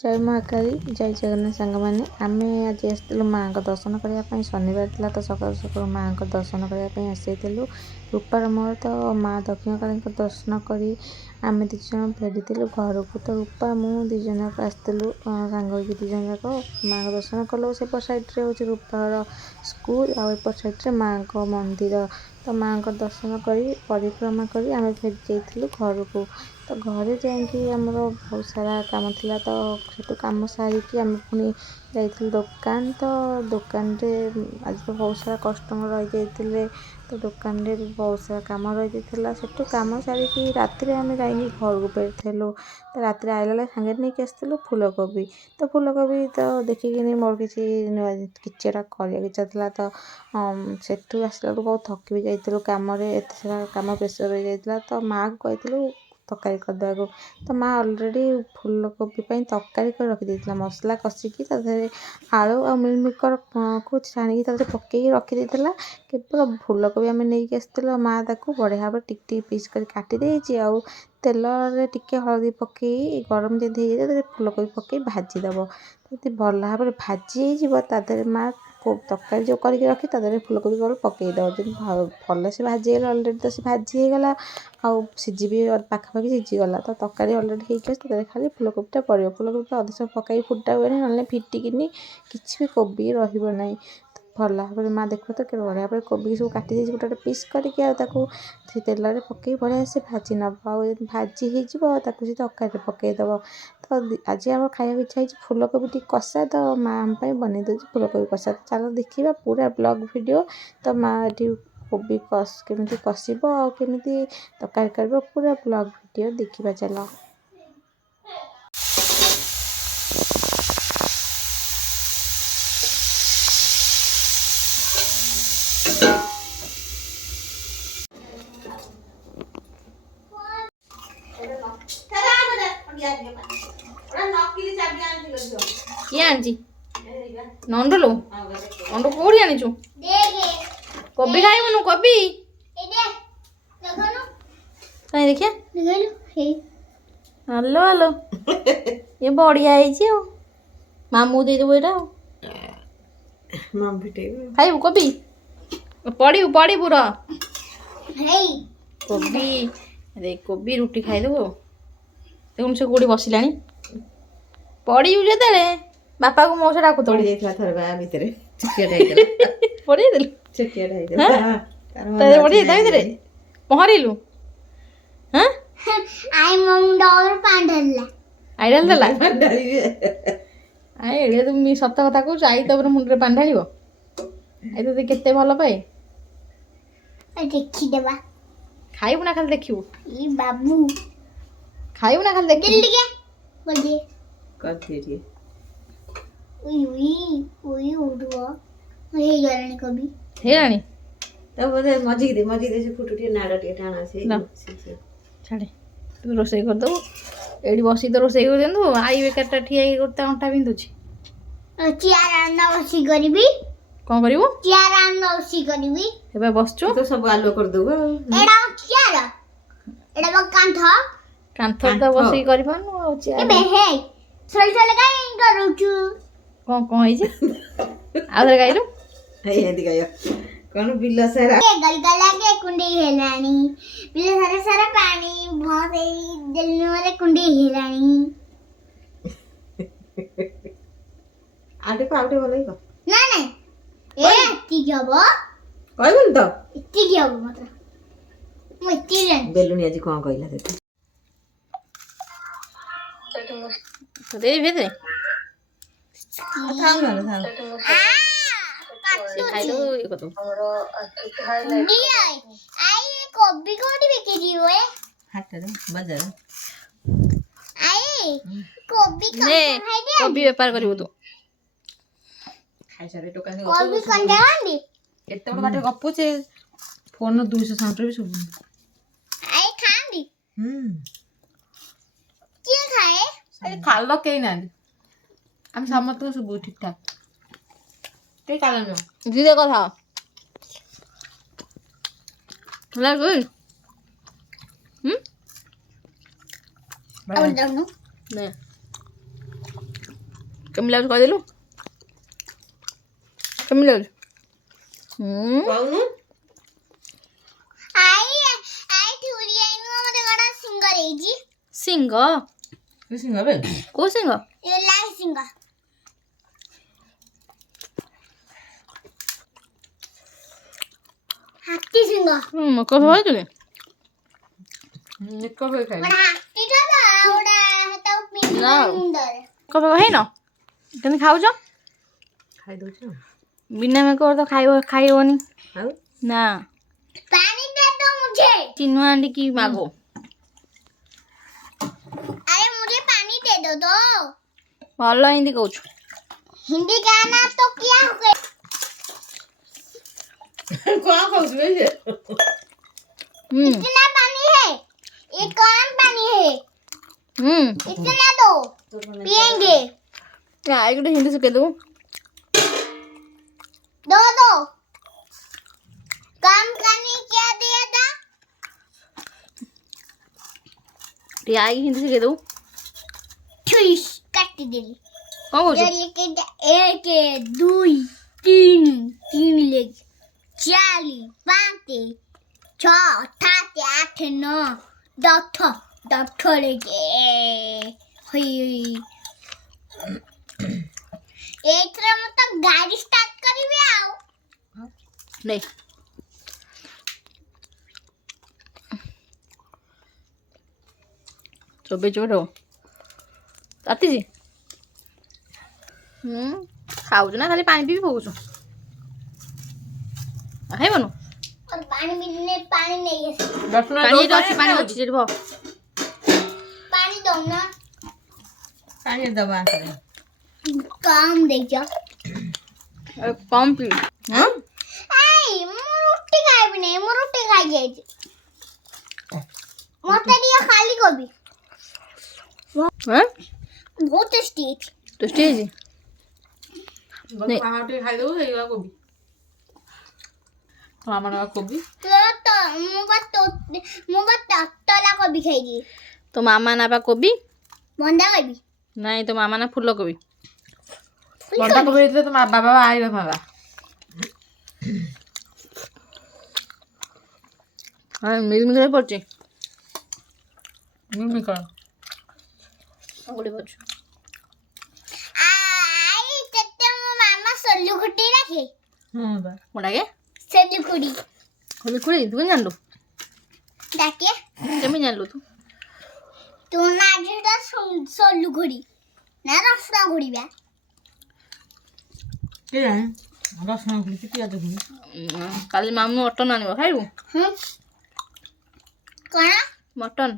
जय महाकाली जय जगन्नाथ सांग मैंने आम आज आसलु माँ को दर्शन करने शनिवार था तो सकाल सकाल माँ को दर्शन करने आसलु रूपार मोर तो माँ दक्षिण काली दर्शन करी आम दिज फेरी घर को तो रूपा मु दिज जाक आसलु सांग दिज जाक माँ को दर्शन कलु से सैड्रे हूँ रूपार स्कूल आपर सैड्रे माँ को मंदिर तो माँ को दर्शन कर परिक्रमा कर आम फेरी जाइलु घर को तो घरे जामर बहुत सारा काम था तो से कम सारिकी आम पुणी जाइलु दुकान तो दुकान रे आज तो बहुत सारा कस्टमर रही जाते तो दुकान रे बहुत सारा कम रही से कम सारिकी राति आम जा घर को फेरलु तो रात आइला सांगे नहीं आसलु फूलकोबी तो फूलकोबी तो देखिकी मोर किसी किचेटा कर इच्छा तो सेठू आसला बहुत थकी भी जाइलु कम एत सारा कम प्रेसर रही जाता तो माँ को कही तरकारी करदेक तो माँ अलरेडी फूलकोबी तरकारी कर रखी मसला कषिकी आलू आ मिलमिकर को छाणी पकई रखी केवल फूलकोबी आम नहीं आसलु माँ ताकू बढ़िया भाव टिक टिक पीस कर काटी आउ तेल टिके हलदी पकई गरम जब फूलकोबी पकई भाजीदेव भल भाव भाजी होते माँ तरकारी जो करके रखी फूलकोबी केवल पकईदेव जब भल से भाजीगला अलरेडी तो से भाजी होगला आउ सीझी भी पाखापाखि सीझीगला तो तरकारी अलरेडी होकर खाली फूलकोबीटा पड़ो फूलकोबी तो अधिक समय पकई फुटा हुए ना फिटिकी किसी भी कोबी रही भल भाव माँ देख तो बढ़िया भाव कोबी सब काटी गोटे गोटे पीस करके तेल पकई बढ़िया से भाजी नब आउ भाजी हो तरकारी पकईदेव तो आज आम खाया इच्छा फूलकोबी टी कषा तो माँ आम बन दे फूलकोबी कषा चलो देखा पूरा ब्लॉग वीडियो तो माँ ये कोबी केमी कषिब आमी तरकारी कर पूरा ब्लॉग वीडियो देखा चलो किए आनी नंडलु नंडु कौड़ी आनीचु कोबी खाइबनु कोबी कहीं देखिए हलो हलो ये बढ़िया है मामू दे देबो एटा खाइबु कोबी पड़ी पड़ीबु र कोबी देख कोबी रुटी खाइदेबु देखुन से कोड़ी बसिलानी पड़ीबु जेतेले बापा को मौसा डाकु पड़ी जाइथला थर बा भितरे चिकियाटा आइतला पड़ी देलु चिकियाटा आइतला तारे पड़ी ता भितरे पहरिलु हां आई मुंड और पांडला आई डाल देला आई एड़े तुम सत कथा कहू आई तो मुंडरे पान ढालिबो आई तो केते भल पाए देखी देबा खाइबु ना खाली देखिबु ई बाबू खाइबु ना खाली देखिबु जल्दी के बोल दे कर दे उई उड़वा हे गरानी कभी हे रानी तो बोले मजी दे से फुटुटी नाड़ टे टाणा से छाड़े तू रोसई कर दो एडी बसी तो रोसई कर देंदु आई बेकारटा ठिया ही करता अंटा बिंदुची चियार आना बसी करबी कोन करिवो चियार आना बसी करबी एबे बसचो तो सब आलो कर दो एडा चियार एडा बा कांथ तो बसी करि पानु ए बे हे सल काई करूछु कोन है जे आधर गाइलु हे हेदी गायो कोन बिल्ला सारा ए गलगला के कुंडी हेलानी बिल्ला सारा सारा पानी बहुत ही जलने वाले कुंडी हेलानी आटे बोलै को ना ना ए ती गबो कहबन तो ती गबो मतलब मु ती जान बेलुनी आज कोन कहला देते तो दे भेदे थाम ना खाइलु ये कतो दी आई कोबी कोडी बेके दियो ए हाट रे बाजार आई कोबी ने खाई दे कोबी व्यापार करिवो तू खाइ सारे टोका से कोबी कंडांडी एते बड़ बाटे गप्पु छे फोन 200 साउंड भी सुन आई खांडी के खाए अरे खालो के ना हम समत को सब ठीक ठाक के कारण दीदे कथा लागल अब दनु ने କେମିତି ଲାଗୁଛି କହିଦେଲୁ କେମିତି ଲାଗୁଛି କହୁନୁ ଆଇ ଆଇ ଠୁରି ଆଇନୁ ମତେ ଗଡା ସିଙ୍ଗ ଦେଇଛି ସିଂହ ସିଂହ ବେ କୋଉ ସିଂହ ଏ ଲାଇ ସିଙ୍ଗ ହାତୀ ସିଙ୍ଗ ମକ ଭାବୁଛୁ କି ନିକ ଭଳି ଖାଇବି ଗୋଟେ ହାତୀଟା ତ ଗୋଟେ ହାତ ପିନ୍ଧି ନା। ମୁଣ୍ଡରେ କଫ ହେଇନ କେମିତି ଖାଉଛ ଖାଇଦଉଛି ବିନା ମେକଅପ୍ ତ ଖାଇବନି ଆଉ ନା ପାଣି ଦେ ଦो मुझे ଚିନୁ ଆଣ୍ଡି କି ମାଗो अरे मुझे पानी दे दो तो ଭଲ ହିନ୍ଦୀ କହୁଛୁ हिंदी गाना तो क्या हो गया କଣ ଖାଉଛୁ ବେ ସେ इतना पानी है ये कम पानी है इतना दो पिएंगे ଆଇ ଗୋଟେ ହିନ୍ଦୀ ଶିଖେଇ ଦେବୁ दो दो काम करने क्या दिया था ଟିକେ ଆଇ ହିନ୍ଦୀ ଶିଖେଇ ଦେବୁ ठुस काट दे କ'ଣ କହୁଛୁ लेके एक दुई तीन तीन लेग चाली पाँच छ सात आठ नौ दस दस लेके ଏଇଥିରେ ମୁଁ ତ ଗାଡ଼ି ଷ୍ଟାର୍ଟ କରିବି ଆଉ ନେ ଚୋବେଇ ଚୋବେଇ ତାତିଛି ଖାଉଛୁ ନା ଖାଲି ପାଣି ପିଇ ପକଉଛୁ ଖାଇବନୁ और पानी मिलने पानी नहीं है ପାଣି ଏଇଠି ଅଛି ପାଣି ଅଛି ସେଠି ଭ पानी दो ना ପାଣି ଦବା काम दे जा କମ୍ ପିଇ ହଁ आई ମୁଁ ରୁଟି ଖାଇବି ନାହିଁ ମୁଁ ରୁଟି ଖାଇ ଯାଇଛି ମତେ ଟିକେ ଖାଲି କୋବି ହଁ ବହୁତ ଟେଷ୍ଟି ଅଛି ଟେଷ୍ଟି ହେଇଛି ଆଉ ଟିକେ ଖାଇଦେବୁ ହେଇଗଲା କୋବି ଆମର କୋବି ମୁଁ ବା ତତଲା କୋବି ଖାଇଛି ତୋ ମାମା ନା ବା କୋବି ବନ୍ଧା କୋବି ନାଇଁ ତୋ ମାମା ନା ଫୁଲକୋବି ବନ୍ଧାକୋବି ହେଇଥିଲେ ତ ବାବା ଆଇବେ ମାମା ହଁ ମିଲମିକର ପଡୁଛି ମିମିକର ଗୁଡ଼ି ପଡୁଛି आई तेते ମୋ ମାମା ସଲ୍ଲୁ ଖୁଟି ରାଖେ ହଁ ବା କୋଟାକେ ସଲ୍ଲୁ ଖୁଡ଼ି ଖୋଲି ଖୋଳି ତୁ କେମିତି ଜାଣିଲୁ ଡାକେ କେମିତି ଜାଣିଲୁ ତୁ ତୁ ନା ଆଜିଟା ସଲ୍ଲୁ ଖୁଡ଼ି ନା ରସୁଣ ଖୁଡ଼ି ବା କେ ଜାଣେ ରସୁଣ ଖୁଲିଛି ପିଆଜ ଖୁଲି କାଲି ମାମୁଁ ମଟନ୍ ଆଣିବ ଖାଇବୁ ହୁଁ କ'ଣ ମଟନ୍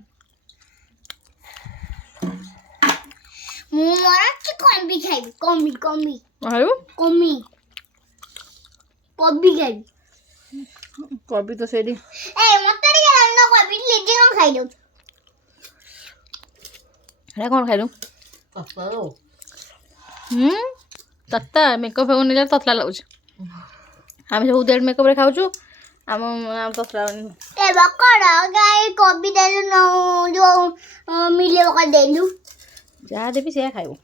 ମୁଁ ମୋର ଚିକନ ବି ଖାଇବି କମି ଖାଇବୁ କମି କୋବି ଖାଇବି କୋବି ତ ସେଇଠି ଏ ମତେ ଟିକେ ରନ୍ଧ କୋବି ନିଜେ କ'ଣ ଖାଇଦଉଛୁ ହେରା କ'ଣ ଖାଇଲୁ ତରକାରୀ ତତା ମେକଅପ୍ ଫେକଅପ୍ ନେଲେ ତତଲା ଲାଗୁଛି ଆମେ ସବୁ ଦେଢ଼ ମେକଅପ୍ରେ ଖାଉଛୁ ଆମ ତତଲା ଏ ବକଡ଼ ଗାଈ କୋବି ଦେଲୁ ଯୋଉ ମିଲେ ବକଡ଼ ଦେଲୁ ଯାହା ଦେବି ସେଇଆ ଖାଇବୁ